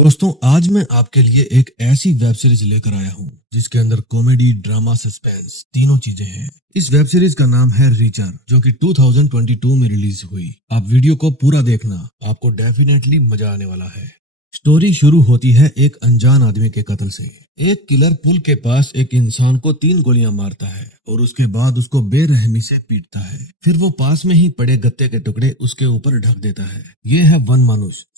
दोस्तों, आज मैं आपके लिए एक ऐसी वेब सीरीज लेकर आया हूँ जिसके अंदर कॉमेडी, ड्रामा, सस्पेंस तीनों चीजें हैं। इस वेब सीरीज का नाम है रीचर, जो कि 2022 में रिलीज हुई। आप वीडियो को पूरा देखना, आपको डेफिनेटली मजा आने वाला है। स्टोरी शुरू होती है एक अनजान आदमी के कत्ल से। एक किलर पुल के पास एक इंसान को 3 गोलियां मारता है और उसके बाद उसको बेरहमी से पीटता है। फिर वो पास में ही पड़े गत्ते के टुकड़े उसके ऊपर ढक देता है। ये है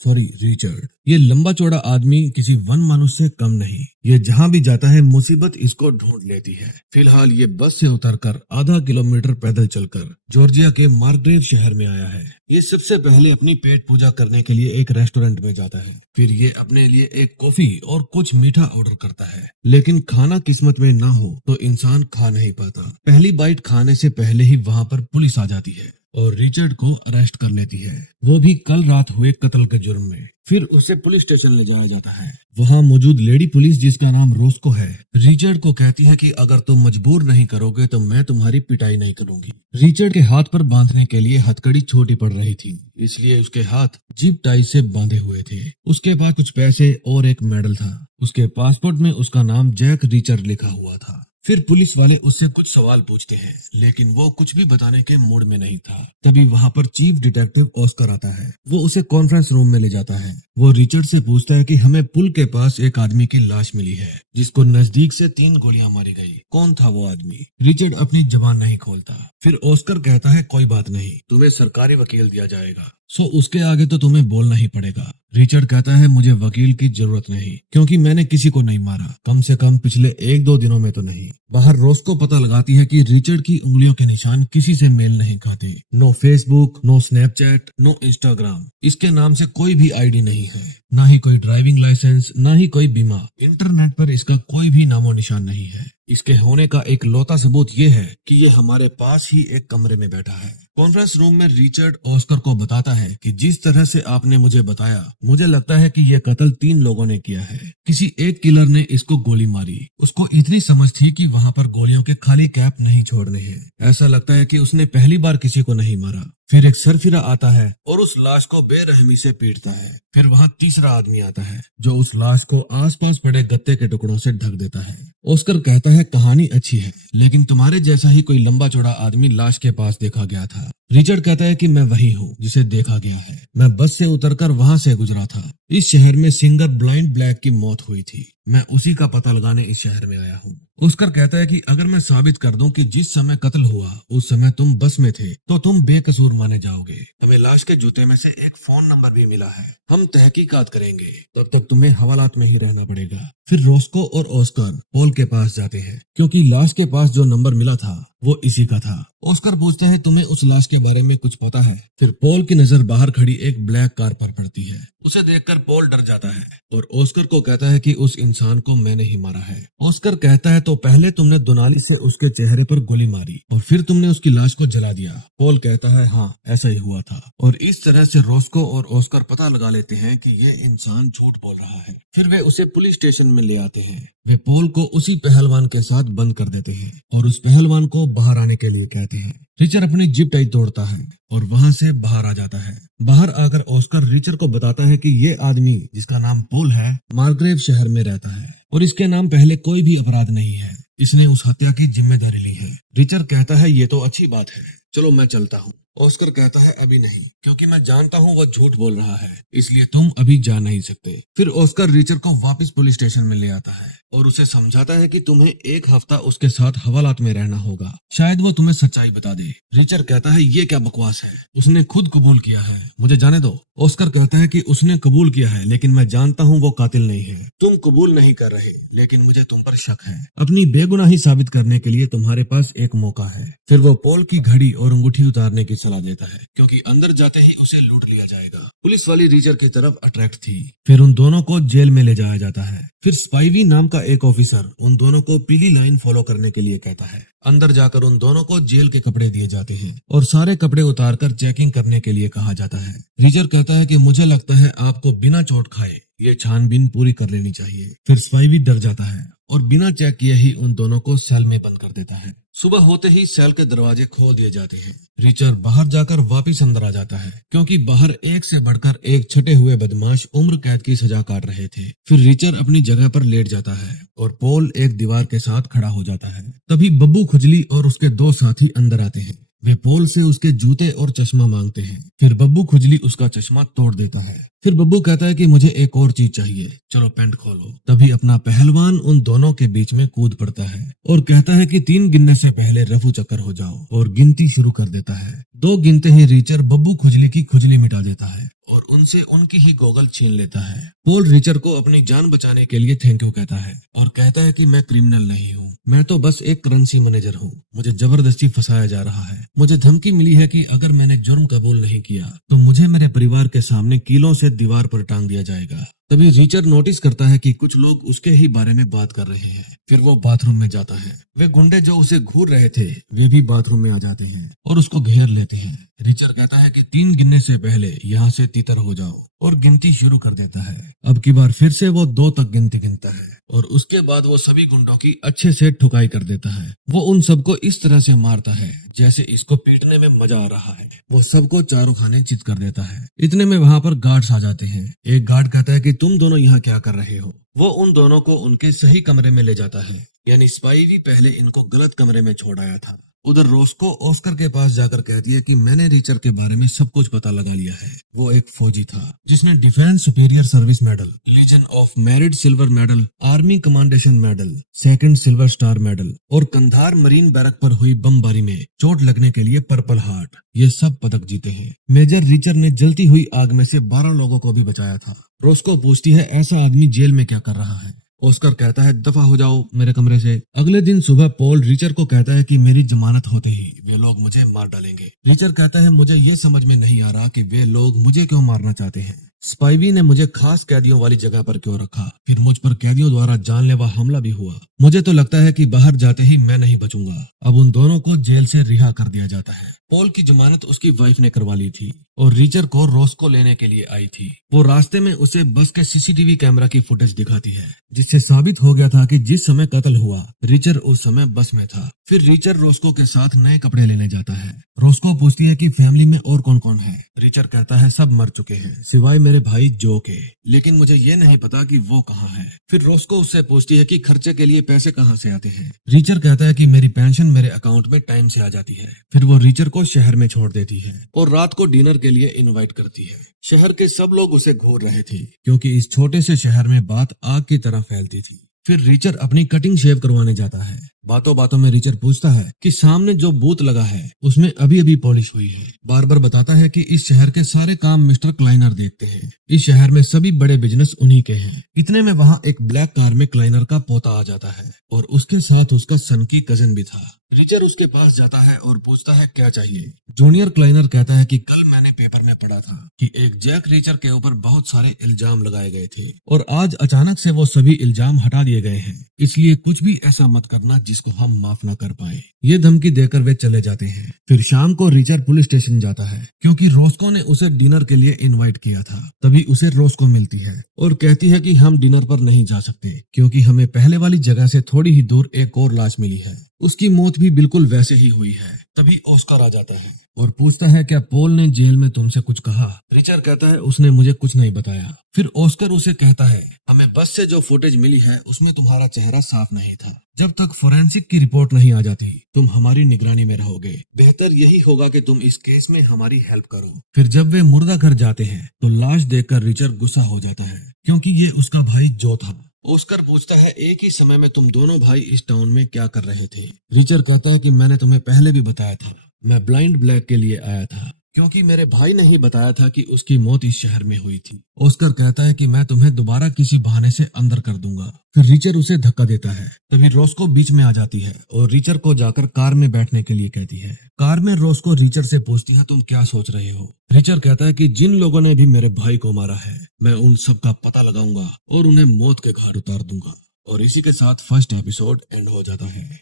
रिचर्ड। ये लंबा चौड़ा आदमी किसी वन मानुष से कम नहीं। ये जहाँ भी जाता है मुसीबत इसको ढूंढ लेती है। फिलहाल ये बस से उतरकर आधा किलोमीटर पैदल चलकर जॉर्जिया के मार्ग्रेव शहर में आया है। ये सबसे पहले अपनी पेट पूजा करने के लिए एक रेस्टोरेंट में जाता है। फिर ये अपने लिए एक कॉफी और कुछ मीठा ऑर्डर करता है, लेकिन खाना किस्मत में ना हो तो इंसान खा नहीं पाता। पहली बाइट खाने से पहले ही वहाँ पर पुलिस आ जाती है और रिचर्ड को अरेस्ट कर लेती है, वो भी कल रात हुए कत्ल के जुर्म में। फिर उसे पुलिस स्टेशन ले जाया जाता है। वहाँ मौजूद लेडी पुलिस, जिसका नाम रोस्को है, रिचर्ड को कहती है कि अगर तुम मजबूर नहीं करोगे तो मैं तुम्हारी पिटाई नहीं करूंगी। रिचर्ड के हाथ पर बांधने के लिए हथकड़ी छोटी पड़ रही थी, इसलिए उसके हाथ जिप टाई से बांधे हुए थे। उसके पास कुछ पैसे और एक मेडल था। उसके पासपोर्ट में उसका नाम जैक रिचर्ड लिखा हुआ था। फिर पुलिस वाले उससे कुछ सवाल पूछते हैं, लेकिन वो कुछ भी बताने के मूड में नहीं था। तभी वहाँ पर चीफ डिटेक्टिव ऑस्कर आता है। वो उसे कॉन्फ्रेंस रूम में ले जाता है। वो रिचर्ड से पूछता है कि हमें पुल के पास एक आदमी की लाश मिली है जिसको नजदीक से 3 गोलियां मारी गई। कौन था वो आदमी? रिचर्ड अपनी जबान नहीं खोलता। फिर ऑस्कर कहता है कोई बात नहीं, तुम्हें सरकारी वकील दिया जाएगा, सो उसके आगे तो तुम्हें बोलना ही पड़ेगा। रिचर्ड कहता है मुझे वकील की जरूरत नहीं, क्योंकि मैंने किसी को नहीं मारा, कम से कम पिछले 1-2 दिनों में तो नहीं। बाहर रोस्को पता लगाती है कि रिचर्ड की उंगलियों के निशान किसी से मेल नहीं खाते। No Facebook, no Snapchat, no Instagram, इसके नाम से कोई भी आईडी नहीं है, ना ही कोई ड्राइविंग लाइसेंस, ना ही कोई बीमा। इंटरनेट पर इसका कोई भी नामो निशान नहीं है। इसके होने का एक लौता सबूत ये है कि ये हमारे पास ही एक कमरे में बैठा है। कॉन्फ्रेंस रूम में रिचर्ड ऑस्कर को बताता है कि जिस तरह से आपने मुझे बताया, मुझे लगता है कि यह कत्ल 3 लोगों ने किया है। किसी एक किलर ने इसको गोली मारी। उसको इतनी समझ थी कि वहाँ पर गोलियों के खाली कैप नहीं छोड़ने हैं। ऐसा लगता है कि उसने पहली बार किसी को नहीं मारा। फिर एक सरफिरा आता है और उस लाश को बेरहमी से पीटता है। फिर वहाँ तीसरा आदमी आता है जो उस लाश को आसपास पड़े गत्ते के टुकड़ों से ढक देता है। ऑस्कर कहता है कहानी अच्छी है, लेकिन तुम्हारे जैसा ही कोई लंबा चौड़ा आदमी लाश के पास देखा गया था। रिचर्ड कहता है कि मैं वही हूँ जिसे देखा गया है। मैं बस से उतरकर वहाँ से गुजरा था। इस शहर में सिंगर ब्लाइंड ब्लैक की मौत हुई थी। मैं उसी का पता लगाने इस शहर में आया हूँ। ऑस्कर कहता है कि अगर मैं साबित कर दूं कि जिस समय कत्ल हुआ उस समय तुम बस में थे, तो तुम बेकसूर माने जाओगे। हमें लाश के जूते में से एक फोन नंबर भी मिला है। हम तहकीकात करेंगे, तब तक तुम्हें हवालात में ही रहना पड़ेगा। फिर रोस्को और ऑस्कर पॉल के पास जाते हैं, क्योंकि लाश के पास जो नंबर मिला था वो इसी का था। ऑस्कर पूछता है तुम्हें उस लाश के बारे में कुछ पता है? फिर पॉल की नजर बाहर खड़ी एक ब्लैक कार पर पड़ती है। उसे देखकर पॉल डर जाता है और ऑस्कर को कहता है कि उस इंसान को मैंने ही मारा है। ऑस्कर कहता है तो पहले तुमने दुनाली से उसके चेहरे पर गोली मारी और फिर तुमने उसकी लाश को जला दिया। पॉल कहता है हाँ, ऐसा ही हुआ था। और इस तरह से रोस्को और ऑस्कर पता लगा लेते हैं कि ये इंसान झूठ बोल रहा है। फिर वे उसे पुलिस स्टेशन में ले आते हैं। वे पॉल को उसी पहलवान के साथ बंद कर देते हैं और उस पहलवान को बाहर आने के लिए कहते हैं। रिचर्ड अपनी जिप टाई तोड़ता है और वहां से बाहर आ जाता है। बाहर आकर ऑस्कर रिचर्ड को बताता है कि ये आदमी, जिसका नाम पॉल है, मार्ग्रेव शहर में रहता है और इसके नाम पहले कोई भी अपराध नहीं है। इसने उस हत्या की जिम्मेदारी ली है। रिचर्ड कहता है ये तो अच्छी बात है, चलो मैं चलता हूँ। ऑस्कर कहता है अभी नहीं, क्योंकि मैं जानता हूँ वो झूठ बोल रहा है, इसलिए तुम अभी जा नहीं सकते। फिर ऑस्कर रिचर्ड को वापस पुलिस स्टेशन में ले आता है और उसे समझाता है कि तुम्हें 1 हफ्ता उसके साथ हवालात में रहना होगा, शायद वो तुम्हें सच्चाई बता दे। रिचर्ड कहता है ये क्या बकवास है, उसने खुद कबूल किया है, मुझे जाने दो। ऑस्कर कहता है कि उसने कबूल किया है, लेकिन मैं जानता हूँ वो कातिल नहीं है। तुम कबूल नहीं कर रहे, लेकिन मुझे तुम पर शक है। अपनी बेगुनाही साबित करने के लिए तुम्हारे पास एक मौका है। फिर वो पॉल की घड़ी और अंगूठी उतारने की सलाह देता है, क्योंकि अंदर जाते ही उसे लूट लिया जाएगा। पुलिस वाली रिचर्ड की तरफ अट्रैक्ट थी। फिर उन दोनों को जेल में ले जाया जाता है। फिर स्पाइवी नाम का एक ऑफिसर उन दोनों को पीली लाइन फॉलो करने के लिए कहता है। अंदर जाकर उन दोनों को जेल के कपड़े दिए जाते हैं और सारे कपड़े उतारकर चेकिंग करने के लिए कहा जाता है। रिचर्ड कहता है कि मुझे लगता है आपको बिना चोट खाए ये छानबीन पूरी कर लेनी चाहिए। फिर स्पाइवी डर जाता है और बिना चेक किए ही उन दोनों को सेल में बंद कर देता है। सुबह होते ही सेल के दरवाजे खोल दिए जाते हैं। रिचर्ड बाहर जाकर वापस अंदर आ जाता है क्योंकि बाहर एक से बढ़कर एक छटे हुए बदमाश उम्र कैद की सजा काट रहे थे। फिर रिचर्ड अपनी जगह पर लेट जाता है और पॉल एक दीवार के साथ खड़ा हो जाता है। तभी बब्बू खुजली और उसके दो साथी अंदर आते हैं। वे पॉल से उसके जूते और चश्मा मांगते हैं। फिर बब्बू खुजली उसका चश्मा तोड़ देता है। फिर बब्बू कहता है कि मुझे एक और चीज चाहिए, चलो पैंट खोलो। तभी अपना पहलवान उन दोनों के बीच में कूद पड़ता है और कहता है कि 3 गिनने से पहले रफू चक्कर हो जाओ, और गिनती शुरू कर देता है। 2 गिनते ही रिचर्ड बब्बू खुजली की खुजली मिटा देता है और उनसे उनकी ही गोगल छीन लेता है। पॉल रिचर्ड को अपनी जान बचाने के लिए थैंक यू कहता है और कहता है कि मैं क्रिमिनल नहीं हूँ, मैं तो बस एक करेंसी मैनेजर हूँ। मुझे जबरदस्ती फंसाया जा रहा है। मुझे धमकी मिली है कि अगर मैंने जुर्म कबूल नहीं किया तो मुझे मेरे परिवार के सामने कीलों से दीवार पर टांग दिया जाएगा। तभी रिचर्ड नोटिस करता है कि कुछ लोग उसके ही बारे में बात कर रहे हैं। फिर वो बाथरूम में जाता है। वे गुंडे जो उसे घूर रहे थे वे भी बाथरूम में आ जाते हैं और उसको घेर लेते हैं। रिचर्ड कहता है कि 3 गिनने से पहले यहाँ से तितर हो जाओ और गिनती शुरू कर देता है। अब की बार फिर से वो 2 तक गिनती गिनता है और उसके बाद वो सभी गुंडों की अच्छे से ठुकाई कर देता है। वो उन सबको इस तरह से मारता है जैसे इसको पीटने में मजा आ रहा है। वो सबको चारों खाने चित कर देता है। इतने में वहाँ पर गार्ड्स आ जाते हैं। एक गार्ड कहता है कि तुम दोनों यहाँ क्या कर रहे हो। वो उन दोनों को उनके सही कमरे में ले जाता है, यानी स्पाई भी पहले इनको गलत कमरे में छोड़ आया था। उधर रोस्को ऑस्कर के पास जाकर कहती है कि मैंने रिचर्ड के बारे में सब कुछ पता लगा लिया है। वो एक फौजी था जिसने defence superior service medal, legion of merit silver medal, army commendation medal, 2nd silver star medal और कंधार मरीन बैरक पर हुई बमबारी में चोट लगने के लिए पर्पल हार्ट, ये सब पदक जीते हैं। मेजर रिचर्ड ने जलती हुई आग में से 12 लोगों को भी बचाया था। रोस्को पूछती है ऐसा आदमी जेल में क्या कर रहा है। ऑस्कर कहता है दफा हो जाओ मेरे कमरे से। अगले दिन सुबह पॉल रिचर्ड को कहता है कि मेरी जमानत होते ही वे लोग मुझे मार डालेंगे। रिचर्ड कहता है मुझे ये समझ में नहीं आ रहा कि वे लोग मुझे क्यों मारना चाहते हैं। स्पाइवी ने मुझे खास कैदियों वाली जगह पर क्यों रखा। फिर मुझ पर कैदियों द्वारा जानलेवा हमला भी हुआ। मुझे तो लगता है कि बाहर जाते ही मैं नहीं बचूंगा। अब उन दोनों को जेल से रिहा कर दिया जाता है। पॉल की जमानत उसकी वाइफ ने करवा ली थी और रिचर्ड को रोस्को लेने के लिए आई थी। वो रास्ते में उसे बस के सीसीटीवी कैमरा की फुटेज दिखाती है जिससे साबित हो गया था कि जिस समय कत्ल हुआ रिचर्ड उस समय बस में था। फिर रिचर्ड रोस्को के साथ नए कपड़े लेने जाता है। रोस्को पूछती है कि फैमिली में और कौन कौन है। रिचर्ड कहता है सब मर चुके हैं सिवाय मेरे भाई जो के, लेकिन मुझे ये नहीं पता कि वो कहाँ है। फिर रोस्को उससे पूछती है कि खर्चे के लिए पैसे कहाँ से आते हैं। रिचर्ड कहता है कि मेरी पेंशन मेरे अकाउंट में टाइम से आ जाती है। फिर वो रिचर्ड को शहर में छोड़ देती है और रात को डिनर के लिए इनवाइट करती है। शहर के सब लोग उसे घूर रहे थे क्योंकि इस छोटे से शहर में बात आग की तरह फैलती थी। फिर रिचर्ड अपनी कटिंग शेव करवाने जाता है। बातों बातों में रिचर्ड पूछता है कि सामने जो बूथ लगा है उसमें अभी अभी पॉलिश हुई है। बार बार बताता है कि इस शहर के सारे काम मिस्टर क्लाइनर देखते हैं। इस शहर में सभी बड़े बिजनेस उन्हीं के हैं। इतने में वहाँ एक ब्लैक कार में क्लाइनर का पोता आ जाता है और उसके साथ उसका सन की कजन भी था। रिचर्ड उसके पास जाता है और पूछता है क्या चाहिए। जूनियर क्लाइनर कहता है कि कल मैंने पेपर में पढ़ा था कि एक जैक रीचर के ऊपर बहुत सारे इल्जाम लगाए गए थे और आज अचानक से वो सभी इल्जाम हटा दिए गए हैं, इसलिए कुछ भी ऐसा मत करना जिसको हम माफ ना कर पाए। ये धमकी देकर वे चले जाते हैं। फिर शाम को रिचर्ड पुलिस स्टेशन जाता है क्योंकि रोस्को ने उसे डिनर के लिए इनवाइट किया था। तभी उसे रोस्को मिलती है और कहती है कि हम डिनर पर नहीं जा सकते क्योंकि हमें पहले वाली जगह से थोड़ी ही दूर एक और लाश मिली है। उसकी मौत भी बिल्कुल वैसे ही हुई है। तभी ऑस्कर आ जाता है और पूछता है क्या पॉल ने जेल में तुमसे कुछ कहा। रिचर्ड कहता है उसने मुझे कुछ नहीं बताया। फिर ऑस्कर उसे कहता है हमें बस से जो फुटेज मिली है उसमें तुम्हारा चेहरा साफ नहीं था। जब तक फोरेंसिक की रिपोर्ट नहीं आ जाती तुम हमारी निगरानी में रहोगे। बेहतर यही होगा कि तुम इस केस में हमारी हेल्प करो। फिर जब वे मुर्दा घर जाते हैं तो लाश देखकर रिचर्ड गुस्सा हो जाता है क्योंकि ये उसका भाई जो था। ऑस्कर पूछता है एक ही समय में तुम दोनों भाई इस टाउन में क्या कर रहे थे। रिचर्ड कहता है कि मैंने तुम्हें पहले भी बताया था, मैं ब्लाइंड ब्लैक के लिए आया था क्योंकि मेरे भाई ने ही बताया था कि उसकी मौत इस शहर में हुई थी। ऑस्कर कहता है कि मैं तुम्हें दोबारा किसी बहाने से अंदर कर दूंगा। फिर रिचर्ड उसे धक्का देता है। तभी रोस्को बीच में आ जाती है और रिचर्ड को जाकर कार में बैठने के लिए कहती है। कार में रोस्को रिचर्ड से पूछती है तुम क्या सोच रहे हो। रिचर्ड कहता है कि जिन लोगों ने भी मेरे भाई को मारा है मैं उन सब का पता लगाऊंगा और उन्हें मौत के घाट उतार दूंगा। और इसी के साथ फर्स्ट एपिसोड एंड हो जाता है।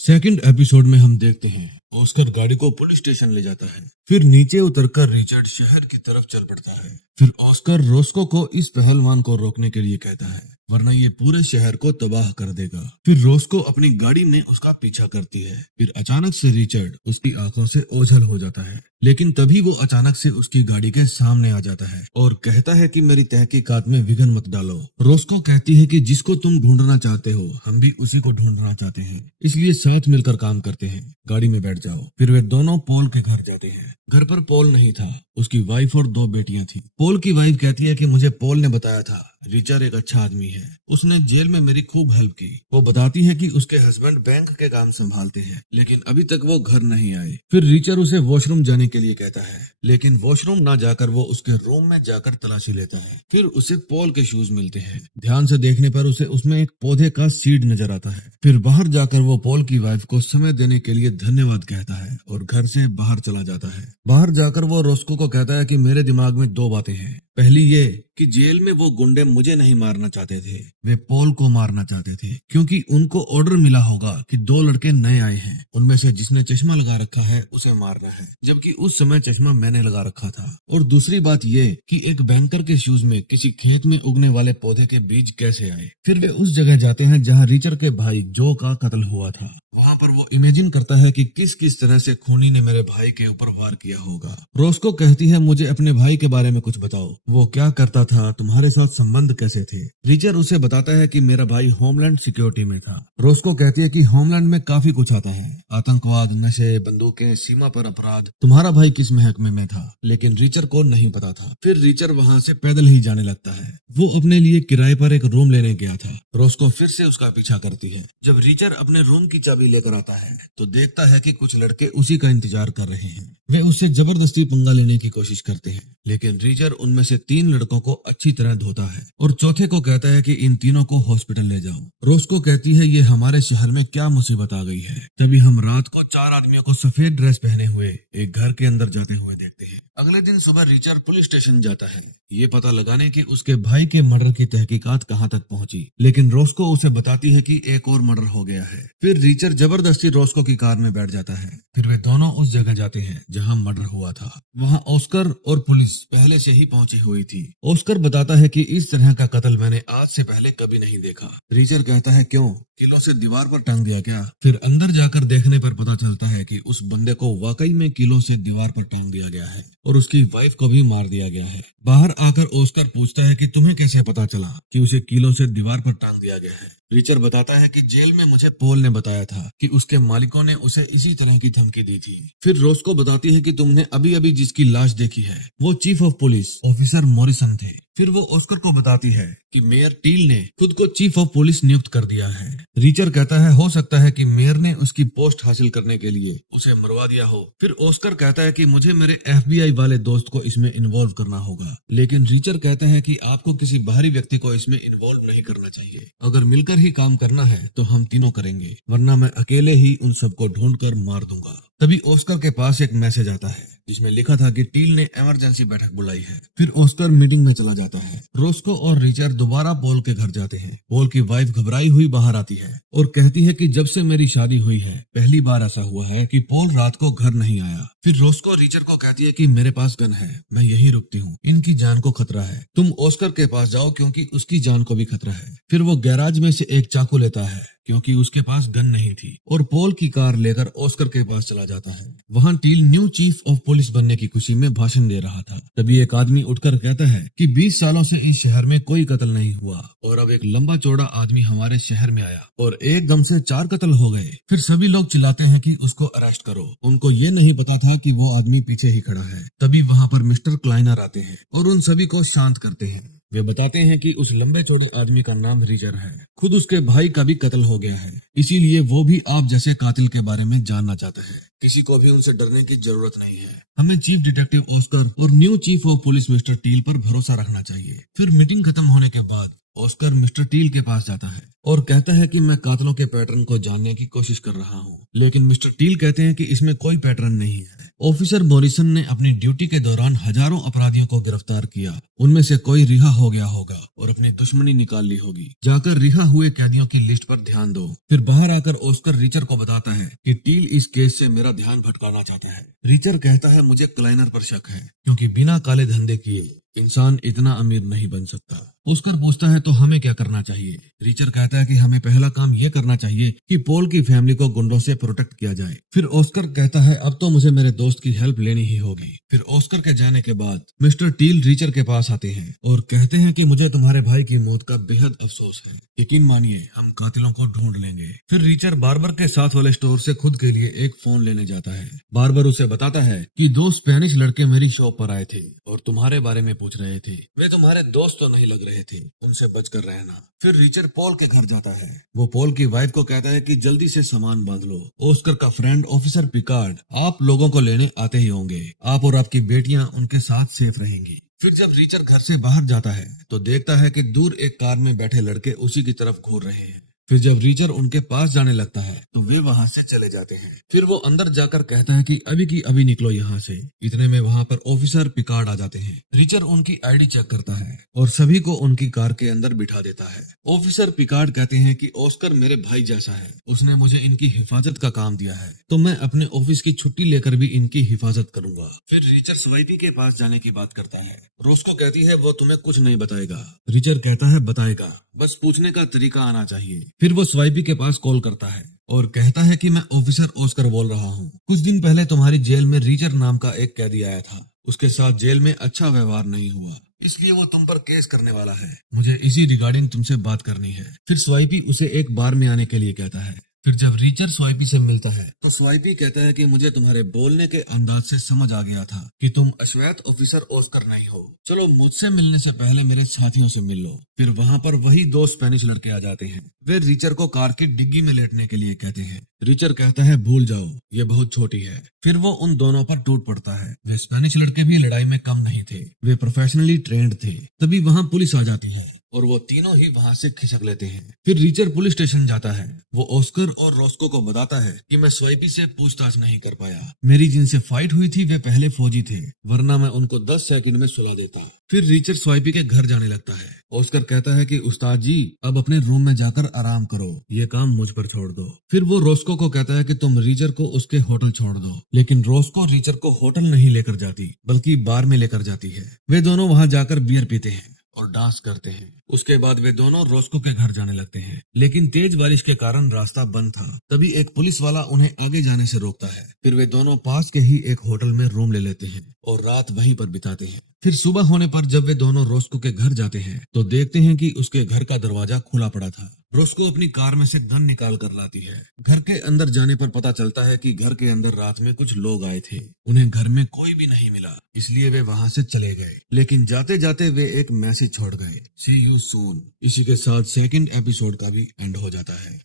सेकंड एपिसोड में हम देखते हैं ऑस्कर गाड़ी को पुलिस स्टेशन ले जाता है। फिर नीचे उतरकर रिचर्ड शहर की तरफ चल पड़ता है। फिर ऑस्कर रोस्को को इस पहलवान को रोकने के लिए कहता है, वरना ये पूरे शहर को तबाह कर देगा। फिर रोस्को अपनी गाड़ी में उसका पीछा करती है। फिर अचानक से रिचर्ड उसकी आंखों से ओझल हो जाता है, लेकिन तभी वो अचानक से उसकी गाड़ी के सामने आ जाता है और कहता है कि मेरी तहकीकात में विघ्न मत डालो। रोस्को कहती है कि जिसको तुम ढूंढना चाहते हो हम भी उसी को ढूंढना चाहते हैं, इसलिए साथ मिलकर काम करते हैं, गाड़ी में बैठ जाओ। फिर वे दोनों पॉल के घर जाते हैं। घर पर पॉल नहीं था, उसकी वाइफ और 2 बेटियां थी। पॉल की वाइफ कहती है कि मुझे पॉल ने बताया था रिचर्ड एक अच्छा आदमी है, उसने जेल में मेरी खूब हेल्प की। वो बताती है कि उसके हस्बैंड बैंक के काम संभालते हैं, लेकिन अभी तक वो घर नहीं आए। फिर रिचर्ड उसे वॉशरूम जाने के लिए कहता है, लेकिन वॉशरूम ना जाकर वो उसके रूम में जाकर तलाशी लेता है। फिर उसे पॉल के शूज मिलते हैं। ध्यान से देखने पर उसे उसमें एक पौधे का सीड नजर आता है। फिर बाहर जाकर वो पॉल की वाइफ को समय देने के लिए धन्यवाद कहता है और घर से बाहर चला जाता है। बाहर जाकर वो रोस्को को कहता है कि मेरे दिमाग में 2 बातें हैं। पहली ये कि जेल में वो गुंडे मुझे नहीं मारना चाहते थे, वे पॉल को मारना चाहते थे, क्योंकि उनको ऑर्डर मिला होगा कि 2 लड़के नए आए हैं, उनमें से जिसने चश्मा लगा रखा है उसे मारना है, जबकि उस समय चश्मा मैंने लगा रखा था। और दूसरी बात ये कि एक बैंकर के शूज में किसी खेत में उगने वाले पौधे के बीज कैसे आए। फिर वे उस जगह जाते हैं जहाँ रिचर्ड के भाई जो का कत्ल हुआ था। वहाँ पर वो इमेजिन करता है कि किस किस तरह से खूनी ने मेरे भाई के ऊपर वार किया होगा। रोस्को कहती है, मुझे अपने भाई के बारे में कुछ बताओ, वो क्या करता था, तुम्हारे साथ संबंध कैसे थे। रिचर्ड उसे बताता है कि मेरा भाई होमलैंड सिक्योरिटी में था। रोस्को कहती है कि होमलैंड में काफी कुछ आता है, आतंकवाद, नशे, बंदूकें, सीमा पर अपराध। तुम्हारा भाई किस महकमे में था, लेकिन रिचर्ड को नहीं पता था। फिर रिचर्ड वहाँ से पैदल ही जाने लगता है। वो अपने लिए किराए पर एक रूम लेने गया था। रोस्को फिर से उसका पीछा करती है। जब रिचर्ड अपने रूम की चाबी लेकर आता है तो देखता है कि कुछ लड़के उसी का इंतजार कर रहे हैं। वे उससे जबरदस्ती पंगा लेने की कोशिश करते हैं, लेकिन रिचर्ड उनमें से 3 लड़कों को अच्छी तरह धोता है और चौथे को कहता है कि इन तीनों को हॉस्पिटल ले जाओ। रोस्को कहती है, ये हमारे शहर में क्या मुसीबत आ गई है। तभी हम रात को 4 आदमियों को सफेद ड्रेस पहने हुए एक घर के अंदर जाते हुए देखते हैं। अगले दिन सुबह रिचर्ड पुलिस स्टेशन जाता है, ये पता लगाने की उसके भाई के मर्डर की तहकीकात कहाँ तक पहुंची, लेकिन रोस्को उसे बताती है कि एक और मर्डर हो गया है। फिर रिचर्ड जबरदस्ती रोस्को की कार में बैठ जाता है। फिर वे दोनों उस जगह जाते हैं जहां मर्डर हुआ था। वहां ऑस्कर और पुलिस पहले से ही पहुंची हुई थी। ऑस्कर बताता है कि इस तरह का कत्ल मैंने आज से पहले कभी नहीं देखा। रिचर्ड कहता है, क्यों, किलो से दीवार पर टांग दिया क्या। फिर अंदर जाकर देखने पर पता चलता है कि उस बंदे को वाकई में किलो से दीवार पर टांग दिया गया है और उसकी वाइफ को भी मार दिया गया है। बाहर आकर ऑस्कर पूछता है कि तुम्हें कैसे पता चला कि उसे किलो से दीवार पर टांग दिया गया है। रिचर्ड बताता है कि जेल में मुझे पॉल ने बताया था कि उसके मालिकों ने उसे इसी तरह की धमकी दी थी। फिर रोस्को बताती है कि तुमने अभी अभी जिसकी लाश देखी है वो chief of police officer Morrison थे। फिर वो ऑस्कर को बताती है कि मेयर टील ने खुद को चीफ ऑफ पुलिस नियुक्त कर दिया है। रिचर्ड कहता है, हो सकता है कि मेयर ने उसकी पोस्ट हासिल करने के लिए उसे मरवा दिया हो। फिर ऑस्कर कहता है कि मुझे मेरे FBI वाले दोस्त को इसमें इन्वॉल्व करना होगा, लेकिन रिचर्ड कहते हैं कि आपको किसी बाहरी व्यक्ति को इसमें इन्वॉल्व नहीं करना चाहिए। अगर मिलकर ही काम करना है तो हम तीनों करेंगे, वरना मैं अकेले ही उन सबको ढूंढकर मार दूंगा। तभी ऑस्कर के पास एक मैसेज आता है जिसमें लिखा था कि टील ने इमरजेंसी बैठक बुलाई है। फिर ऑस्कर मीटिंग में चला जाता है। रोस्को और रिचर्ड दोबारा पॉल के घर जाते हैं। पॉल की वाइफ घबराई हुई बाहर आती है और कहती है कि जब से मेरी शादी हुई है पहली बार ऐसा हुआ है कि पॉल रात को घर नहीं आया। फिर रोस्को रिचर्ड को कहती है कि मेरे पास गन है, मैं यहीं रुकती हूँ, इनकी जान को खतरा है, तुम ऑस्कर के पास जाओ क्योंकि उसकी जान को भी खतरा है। फिर वो गैराज में से एक चाकू लेता है क्योंकि उसके पास गन नहीं थी और पॉल की कार लेकर ऑस्कर के पास चला जाता है। वहाँ Teal new chief of police बनने की खुशी में भाषण दे रहा था। तभी एक आदमी उठकर कहता है कि 20 सालों से इस शहर में कोई कत्ल नहीं हुआ और अब एक लंबा चौड़ा आदमी हमारे शहर में आया और एकदम से 4 कत्ल हो गए। फिर सभी लोग चिल्लाते हैं कि उसको अरेस्ट करो। उनको ये नहीं पता था कि वो आदमी पीछे ही खड़ा है। तभी वहाँ पर मिस्टर क्लाइनर आते हैं और उन सभी को शांत करते हैं। वे बताते हैं कि उस लंबे चौड़े आदमी का नाम रिचर्ड है, खुद उसके भाई का भी कत्ल हो गया है, इसीलिए वो भी आप जैसे कातिल के बारे में जानना चाहता है। किसी को भी उनसे डरने की जरूरत नहीं है। हमें चीफ डिटेक्टिव ऑस्कर और new chief of police mister Teal पर भरोसा रखना चाहिए। फिर मीटिंग खत्म होने के बाद ऑस्कर मिस्टर टील के पास जाता है और कहता है कि मैं कातलों के पैटर्न को जानने की कोशिश कर रहा हूँ, लेकिन मिस्टर टील कहते हैं कि इसमें कोई पैटर्न नहीं है। ऑफिसर मॉरिसन ने अपनी ड्यूटी के दौरान हजारों अपराधियों को गिरफ्तार किया, उनमें से कोई रिहा हो गया होगा और अपनी दुश्मनी निकाल ली होगी। जाकर रिहा हुए कैदियों की लिस्ट पर ध्यान दो। फिर बाहर आकर ऑस्कर रिचर को बताता है कि टील इस केस से मेरा ध्यान भटकाना चाहता है। रिचर कहता है मुझे क्लाइनर पर शक है, क्योंकि बिना काले धंधे किए इंसान इतना अमीर नहीं बन सकता। ऑस्कर पूछता है तो हमें क्या करना चाहिए। रिचर कहता है कि हमें पहला काम यह करना चाहिए कि पॉल की फैमिली को गुंडों से प्रोटेक्ट किया जाए। फिर ऑस्कर कहता है अब तो मुझे मेरे दोस्त की हेल्प लेनी ही होगी। फिर ऑस्कर के जाने के बाद मिस्टर टील रिचर के पास आते हैं और कहते हैं कि मुझे तुम्हारे भाई की मौत का बेहद अफसोस है, यकीन मानिए हम कातिलों को ढूंढ लेंगे। फिर रिचर बार्बर के साथ वाले स्टोर से खुद के लिए एक फोन लेने जाता है। बार्बर उसे बताता है कि दो स्पेनिश लड़के मेरी शॉप पर आए थे और तुम्हारे बारे में पूछ रहे थे। वे तुम्हारे दोस्त तो नहीं लग रहे थे, उनसे बचकर रहना। फिर रिचर पॉल के घर जाता है। वो पॉल की वाइफ को कहता है कि जल्दी से सामान बांध लो, ऑस्कर का फ्रेंड ऑफिसर पिकार्ड आप लोगों को लेने आते ही होंगे। आप और आपकी बेटियां उनके साथ सेफ रहेंगी। फिर जब रिचर घर से बाहर जाता है तो देखता है कि दूर एक कार में बैठे लड़के उसी की तरफ घूर रहे हैं। फिर जब रिचर उनके पास जाने लगता है तो वे वहां से चले जाते हैं। फिर वो अंदर जाकर कहता है कि अभी की अभी निकलो यहाँ से। इतने में वहां पर ऑफिसर पिकार्ड आ जाते हैं। रिचर उनकी आईडी चेक करता है और सभी को उनकी कार के अंदर बिठा देता है। ऑफिसर पिकार्ड कहते हैं कि ऑस्कर मेरे भाई जैसा है, उसने मुझे इनकी हिफाजत का काम दिया है, तो मैं अपने ऑफिस की छुट्टी लेकर भी इनकी हिफाजत करूंगा। फिर रिचर स्वाइपी के पास जाने की बात करता है। रोस्को कहती है वो तुम्हें कुछ नहीं बताएगा। रिचर कहता है बताएगा, बस पूछने का तरीका आना चाहिए। फिर वो स्वाइपी के पास कॉल करता है और कहता है कि मैं ऑफिसर ऑस्कर बोल रहा हूँ। कुछ दिन पहले तुम्हारी जेल में रिचर नाम का एक कैदी आया था, उसके साथ जेल में अच्छा व्यवहार नहीं हुआ, इसलिए वो तुम पर केस करने वाला है। मुझे इसी रिगार्डिंग तुमसे बात करनी है। फिर स्वाइपी उसे एक बार में आने के लिए कहता है। फिर जब रिचर स्वाइपी से मिलता है तो स्वाइपी कहता है कि मुझे तुम्हारे बोलने के अंदाज से समझ आ गया था कि तुम अश्वेत ऑफिसर ऑस्कर नहीं हो। चलो मुझसे मिलने से पहले मेरे साथियों से मिल लो। फिर वहाँ पर वही दो स्पेनिश लड़के आ जाते हैं। वे रिचर को कार की डिग्गी में लेटने के लिए कहते हैं। रिचर कहता है भूल जाओ, ये बहुत छोटी है। फिर वो उन दोनों पर टूट पड़ता है। वे स्पेनिश लड़के भी लड़ाई में कम नहीं थे, वे प्रोफेशनली ट्रेंड थे। तभी वहाँ पुलिस आ जाती है और वो तीनों ही वहाँ से खिसक लेते हैं। फिर रिचर पुलिस स्टेशन जाता है। वो ऑस्कर और रोस्को को बताता है कि मैं स्वाइपी से पूछताछ नहीं कर पाया, मेरी जिनसे फाइट हुई थी वे पहले फौजी थे, वरना मैं उनको 10 सेकंड में सुला देता। फिर रिचर स्वाइपी के घर जाने लगता है। ऑस्कर कहता है कि उस्ताद जी अब अपने रूम में जाकर आराम करो, ये काम मुझ पर छोड़ दो। फिर वो रोस्को को कहता है कि तुम रिचर को उसके होटल छोड़ दो, लेकिन रोस्को रिचर को होटल नहीं लेकर जाती बल्कि बार में लेकर जाती है। वे दोनों वहाँ जाकर बियर पीते हैं और डांस करते हैं। उसके बाद वे दोनों रोस्को के घर जाने लगते हैं, लेकिन तेज बारिश के कारण रास्ता बंद था। तभी एक पुलिस वाला उन्हें आगे जाने से रोकता है। फिर वे दोनों पास के ही एक होटल में रूम ले लेते हैं और रात वहीं पर बिताते हैं। फिर सुबह होने पर जब वे दोनों रोस्को के घर जाते हैं तो देखते हैं कि उसके घर का दरवाजा खुला पड़ा था। रोस्को अपनी कार में से गन निकाल कर लाती है। घर के अंदर जाने पर पता चलता है कि घर के अंदर रात में कुछ लोग आए थे, उन्हें घर में कोई भी नहीं मिला, इसलिए वे वहां से चले गए। लेकिन जाते जाते वे एक मैसेज छोड़ गए, सी यू सून। इसी के साथ सेकंड एपिसोड का भी एंड हो जाता है।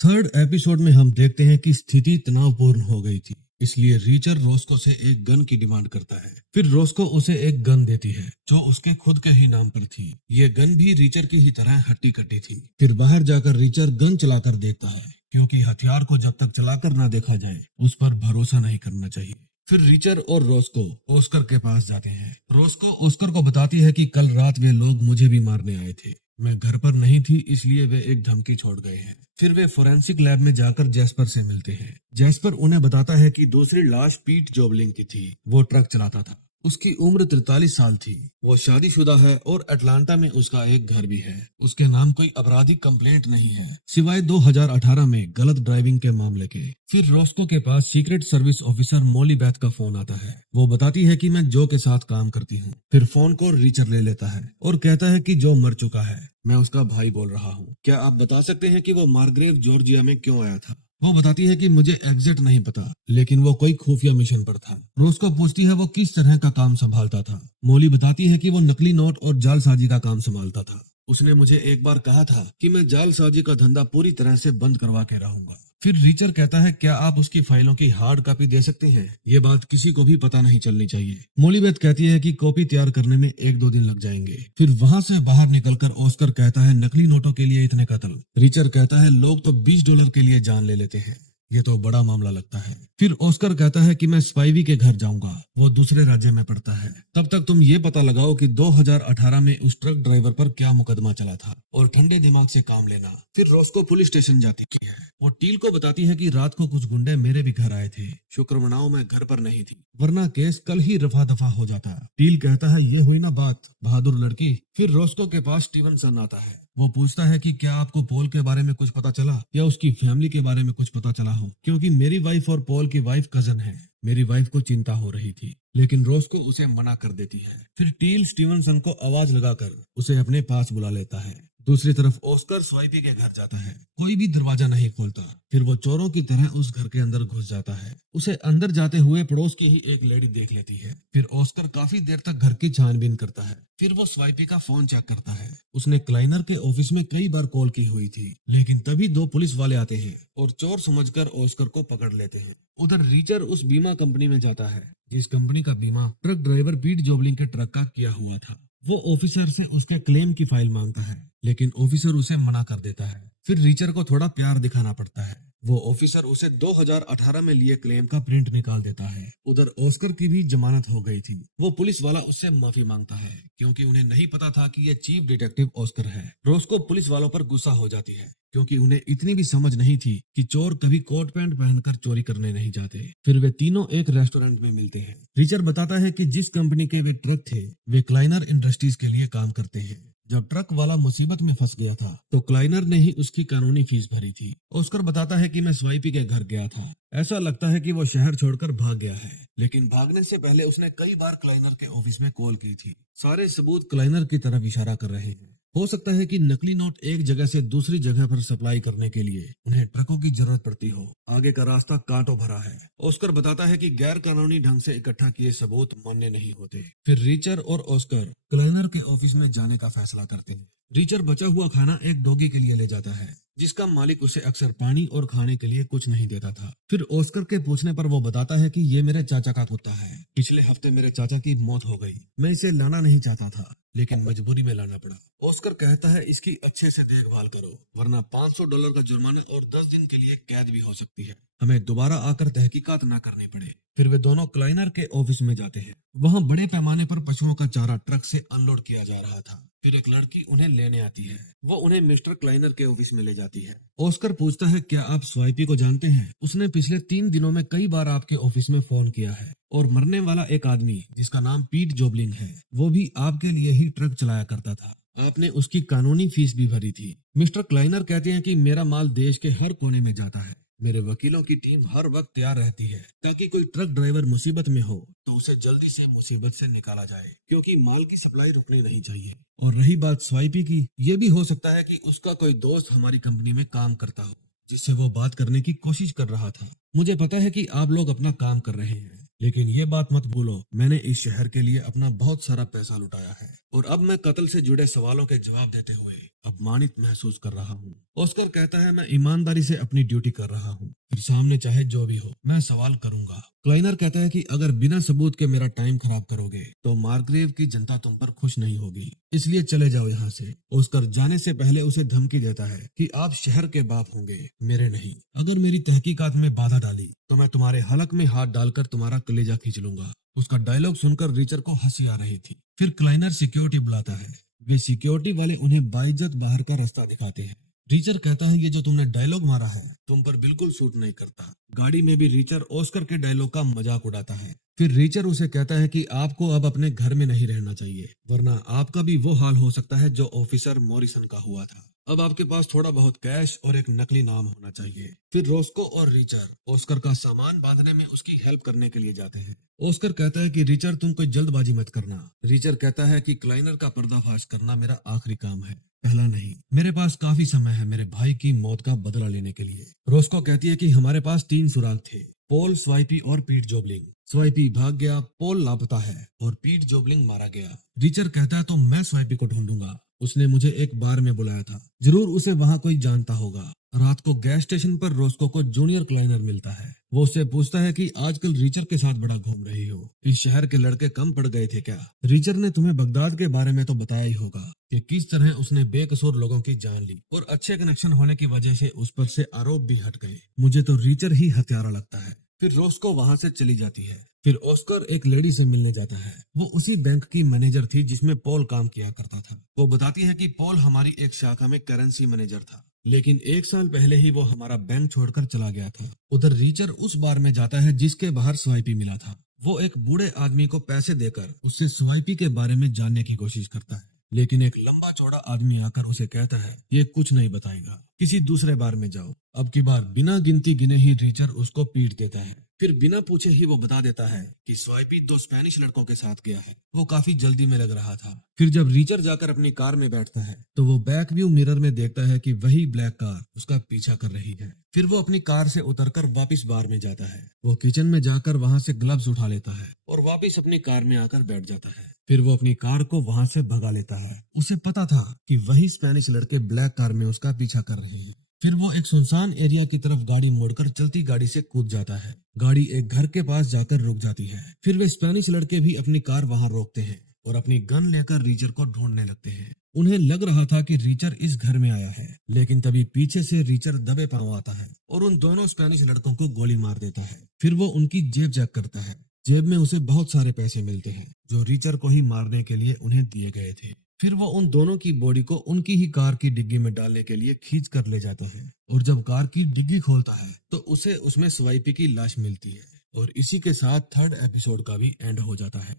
थर्ड एपिसोड में हम देखते हैं कि स्थिति तनावपूर्ण हो गई थी, इसलिए रिचर रोस्को से एक गन की डिमांड करता है। फिर रोस्को उसे एक गन देती है जो उसके खुद के ही नाम पर थी। ये गन भी रिचर की ही तरह हट्टी कट्टी थी। फिर बाहर जाकर रिचर गन चलाकर देखता है, क्योंकि हथियार को जब तक चलाकर ना देखा जाए उस पर भरोसा नहीं करना चाहिए। फिर रिचर और रोस्को ऑस्कर के पास जाते हैं। रोस्को ऑस्कर को बताती है कि कल रात वे लोग मुझे भी मारने आए थे, मैं घर पर नहीं थी इसलिए वे एक धमकी छोड़ गए हैं। फिर वे फोरेंसिक लैब में जाकर जैस्पर से मिलते हैं। जैस्पर उन्हें बताता है कि दूसरी लाश पीट जोबलिंग की थी, वो ट्रक चलाता था। उसकी उम्र 43 साल थी, वो शादीशुदा है और अटलांटा में उसका एक घर भी है। उसके नाम कोई आपराधिक कंप्लेंट नहीं है, सिवाय 2018 में गलत ड्राइविंग के मामले के। फिर रोस्को के पास सीक्रेट सर्विस ऑफिसर मोली बैथ का फोन आता है। वो बताती है कि मैं जो के साथ काम करती हूँ। फिर फोन को रिचर ले लेता है और कहता है कि जो मर चुका है, मैं उसका भाई बोल रहा हूँ। क्या आप बता सकते हैं कि वो मार्ग्रेव जॉर्जिया में क्यों आया था? वो बताती है कि मुझे एग्जैक्ट नहीं पता, लेकिन वो कोई खुफिया मिशन पर था। रोस्को पूछती है वो किस तरह का काम संभालता था। मोली बताती है कि वो नकली नोट और जालसाजी का काम संभालता था। उसने मुझे एक बार कहा था कि मैं जालसाजी का धंधा पूरी तरह से बंद करवा के रहूंगा। फिर रीचर कहता है क्या आप उसकी फाइलों की हार्ड कॉपी दे सकते हैं, ये बात किसी को भी पता नहीं चलनी चाहिए। मोलिबेथ कहती है कि कॉपी तैयार करने में 1-2 दिन लग जाएंगे। फिर वहां से बाहर निकलकर ऑस्कर कहता है नकली नोटों के लिए इतने कत्ल। रीचर कहता है लोग तो $20 के लिए जान ले लेते हैं, ये तो बड़ा मामला लगता है। फिर ऑस्कर कहता है कि मैं स्पाइवी के घर जाऊंगा, वो दूसरे राज्य में पड़ता है। तब तक तुम ये पता लगाओ कि 2018 में उस ट्रक ड्राइवर पर क्या मुकदमा चला था और ठंडे दिमाग से काम लेना। फिर रोस्को पुलिस स्टेशन जाती है और टील को बताती है कि रात को कुछ गुंडे मेरे भी घर आए थे, शुक्र मनाओ मैं घर पर नहीं थी, वरना केस कल ही रफा दफा हो जाता। टील कहता है ये हुई ना बात, बहादुर लड़की। फिर रोस्को के पास स्टीवनसन आता है। वो पूछता है कि क्या आपको पॉल के बारे में कुछ पता चला या उसकी फैमिली के बारे में कुछ पता चला हो, क्योंकि मेरी वाइफ और पॉल की वाइफ कजन है। मेरी वाइफ को चिंता हो रही थी, लेकिन रोस्को उसे मना कर देती है। फिर टील स्टीवनसन को आवाज लगाकर उसे अपने पास बुला लेता है। दूसरी तरफ ऑस्कर स्वाइपी के घर जाता है, कोई भी दरवाजा नहीं खोलता। फिर वो चोरों की तरह उस घर के अंदर घुस जाता है। उसे अंदर जाते हुए पड़ोस की ही एक लेडी देख लेती है। फिर ऑस्कर काफी देर तक घर की छानबीन करता है। फिर वो स्वाइपी का फोन चेक करता है। उसने क्लाइनर के ऑफिस में कई बार कॉल की हुई थी, लेकिन तभी 2 पुलिस वाले आते हैं और चोर समझकर ऑस्कर को पकड़ लेते हैं। उधर रीचर उस बीमा कंपनी में जाता है जिस कंपनी का बीमा ट्रक ड्राइवर पीट जोबलिंग के ट्रक का किया हुआ था। वो ऑफिसर से उसके क्लेम की फाइल मांगता है, लेकिन ऑफिसर उसे मना कर देता है। फिर रीचर को थोड़ा प्यार दिखाना पड़ता है। वो ऑफिसर उसे 2018 में लिए क्लेम का प्रिंट निकाल देता है। उधर ऑस्कर की भी जमानत हो गई थी। वो पुलिस वाला उससे माफी मांगता है क्योंकि उन्हें नहीं पता था कि ये चीफ डिटेक्टिव ऑस्कर है। रोस्को पुलिस वालों पर गुस्सा हो जाती है क्योंकि उन्हें इतनी भी समझ नहीं थी कि चोर कभी कोट पैंट पहनकर चोरी करने नहीं जाते। फिर वे तीनों एक रेस्टोरेंट में मिलते हैं। रिचर बताता है कि जिस कंपनी के वे ट्रक थे वे क्लाइनर इंडस्ट्रीज के लिए काम करते हैं। जब ट्रक वाला मुसीबत में फंस गया था तो क्लाइनर ने ही उसकी कानूनी फीस भरी थी। ऑस्कर बताता है कि मैं स्वाइपी के घर गया था, ऐसा लगता है कि वो शहर छोड़कर भाग गया है, लेकिन भागने से पहले उसने कई बार क्लाइनर के ऑफिस में कॉल की थी। सारे सबूत क्लाइनर की तरफ इशारा कर रहे हैं। हो सकता है कि नकली नोट एक जगह से दूसरी जगह पर सप्लाई करने के लिए उन्हें ट्रकों की जरूरत पड़ती हो। आगे का रास्ता कांटों भरा है। ऑस्कर बताता है कि गैर कानूनी ढंग से इकट्ठा किए सबूत मान्य नहीं होते। फिर रीचर और ऑस्कर क्लाइनर के ऑफिस में जाने का फैसला करते हैं। रीचर बचा हुआ खाना एक डॉगी के लिए ले जाता है, जिसका मालिक उसे अक्सर पानी और खाने के लिए कुछ नहीं देता था। फिर ऑस्कर के पूछने पर वो बताता है कि ये मेरे चाचा का कुत्ता है। पिछले हफ्ते मेरे चाचा की मौत हो गई। मैं इसे लाना नहीं चाहता था, लेकिन मजबूरी में लाना पड़ा। ऑस्कर कहता है इसकी अच्छे से देखभाल करो, वरना $500 का जुर्माना और 10 दिन के लिए कैद भी हो सकती है। हमें दोबारा आकर तहकीकात न करनी पड़े। फिर वे दोनों क्लाइनर के ऑफिस में जाते हैं। वहाँ बड़े पैमाने पर पशुओं का चारा ट्रक से अनलोड किया जा रहा था। फिर एक लड़की उन्हें लेने आती है। वो उन्हें मिस्टर क्लाइनर के ऑफिस में ले जाती है। ऑस्कर पूछता है क्या आप स्वाइपी को जानते हैं? उसने पिछले 3 दिनों में कई बार आपके ऑफिस में फोन किया है और मरने वाला एक आदमी जिसका नाम पीट जोबलिंग है, वो भी आपके लिए ही ट्रक चलाया करता था। आपने उसकी कानूनी फीस भी भरी थी। मिस्टर क्लाइनर कहते हैं कि मेरा माल देश के हर कोने में जाता है। मेरे वकीलों की टीम हर वक्त तैयार रहती है ताकि कोई ट्रक ड्राइवर मुसीबत में हो तो उसे जल्दी से मुसीबत से निकाला जाए, क्योंकि माल की सप्लाई रुकनी नहीं चाहिए। और रही बात स्वाइपी की, ये भी हो सकता है कि उसका कोई दोस्त हमारी कंपनी में काम करता हो जिससे वो बात करने की कोशिश कर रहा था। मुझे पता है कि आप लोग अपना काम कर रहे हैं, लेकिन ये बात मत भूलो मैंने इस शहर के लिए अपना बहुत सारा पैसा लुटाया है और अब मैं कत्ल से जुड़े सवालों के जवाब देते हुए अपमानित महसूस कर रहा हूँ। ऑस्कर कहता है मैं ईमानदारी से अपनी ड्यूटी कर रहा हूँ, फिर सामने चाहे जो भी हो मैं सवाल करूंगा। क्लाइनर कहता है कि अगर बिना सबूत के मेरा टाइम खराब करोगे तो मार्ग्रेव की जनता तुम पर खुश नहीं होगी, इसलिए चले जाओ यहाँ से। ऑस्कर जाने से पहले उसे धमकी देता है कि आप शहर के बाप होंगे, मेरे नहीं। अगर मेरी तहकीकात में बाधा डाली तो मैं तुम्हारे हलक में हाथ डालकर तुम्हारा कलेजा खींच लूंगा। उसका डायलॉग सुनकर रिचर को हंसी आ रही थी। फिर क्लाइनर सिक्योरिटी बुलाता है। वे सिक्योरिटी वाले उन्हें बाइज्जत बाहर का रास्ता दिखाते हैं। रिचर कहता है ये जो तुमने डायलॉग मारा है तुम पर बिल्कुल सूट नहीं करता। गाड़ी में भी रिचर ऑस्कर के डायलॉग का मजाक उड़ाता है। फिर रिचर उसे कहता है कि आपको अब अपने घर में नहीं रहना चाहिए, वरना आपका भी वो हाल हो सकता है जो ऑफिसर मॉरिसन का हुआ था। अब आपके पास थोड़ा बहुत कैश और एक नकली नाम होना चाहिए। फिर रोस्को और रिचर ऑस्कर का सामान बांधने में उसकी हेल्प करने के लिए जाते हैं। ऑस्कर कहता है कि रिचर तुम कोई जल्दबाजी मत करना। रिचर कहता है कि क्लाइनर का पर्दाफाश करना मेरा आखिरी काम है, पहला नहीं। मेरे पास काफी समय है मेरे भाई की मौत का बदला लेने के लिए। रोस्को कहती है कि हमारे पास 3 सुराग थे, पॉल, स्वाइपी और पीट जोबलिंग। स्वाइपी भाग गया, पॉल लापता है और पीट जोबलिंग मारा गया। रिचर कहता है तो मैं स्वाइपी को ढूंढूंगा, उसने मुझे एक बार में बुलाया था। जरूर उसे वहाँ कोई जानता होगा। रात को गैस स्टेशन पर रोस्को को जूनियर क्लाइनर मिलता है। वो उससे पूछता है कि आजकल रीचर के साथ बड़ा घूम रही हो, इस शहर के लड़के कम पड़ गए थे क्या? रीचर ने तुम्हें बगदाद के बारे में तो बताया ही होगा कि किस तरह उसने बेकसूर लोगों की जान ली और अच्छे कनेक्शन होने की वजह से उस पर से आरोप भी हट गए। मुझे तो रीचर ही हत्यारा लगता है। फिर रोस्को वहां से चली जाती है। फिर ऑस्कर एक लेडी से मिलने जाता है। वो उसी बैंक की मैनेजर थी जिसमें पॉल काम किया करता था। वो बताती है कि पॉल हमारी एक शाखा में करेंसी मैनेजर था, लेकिन 1 साल पहले ही वो हमारा बैंक छोड़कर चला गया था। उधर रीचर उस बार में जाता है जिसके बाहर स्वाइपी मिला था। वो एक बूढ़े आदमी को पैसे देकर उससे स्वाइपी के बारे में जानने की कोशिश करता है, लेकिन एक लंबा चौड़ा आदमी आकर उसे कहता है ये कुछ नहीं बताएगा, किसी दूसरे बार में जाओ। अब की बार बिना गिनती गिने ही रीचर उसको पीट देता है। फिर बिना पूछे ही वो बता देता है कि स्वाइपी 2 स्पेनिश लड़कों के साथ गया है। वो काफी जल्दी में लग रहा था। फिर जब रीचर जाकर अपनी कार में बैठता है तो वो बैक व्यू मिरर में देखता है कि वही ब्लैक कार उसका पीछा कर रही है। फिर वो अपनी कार से उतरकर वापस बार में जाता है। वो किचन में जाकर वहां से ग्लव्स उठा लेता है और वापस अपनी कार में आकर बैठ जाता है। फिर वो अपनी कार को वहां से भगा लेता है। उसे पता था कि वही स्पेनिश लड़के ब्लैक कार में उसका पीछा कर रहे हैं। फिर वो एक सुनसान एरिया की तरफ गाड़ी मोड़कर चलती गाड़ी से कूद जाता है। गाड़ी एक घर के पास जाकर रुक जाती है। फिर वे स्पेनिश लड़के भी अपनी कार वहां रोकते हैं और अपनी गन लेकर रीचर को ढूंढने लगते हैं। उन्हें लग रहा था कि रीचर इस घर में आया है, लेकिन तभी पीछे से रीचर दबे पांव आता है और उन दोनों स्पेनिश लड़कों को गोली मार देता है। फिर वो उनकी जेब चेक करता है। जेब में उसे बहुत सारे पैसे मिलते हैं जो रीचर को ही मारने के लिए उन्हें दिए गए थे। फिर वो उन दोनों की बॉडी को उनकी ही कार की डिग्गी में डालने के लिए खींच कर ले जाता है और जब कार की डिग्गी खोलता है तो उसे उसमें स्वाइपी की लाश मिलती है। और इसी के साथ 3rd एपिसोड का भी एंड हो जाता है।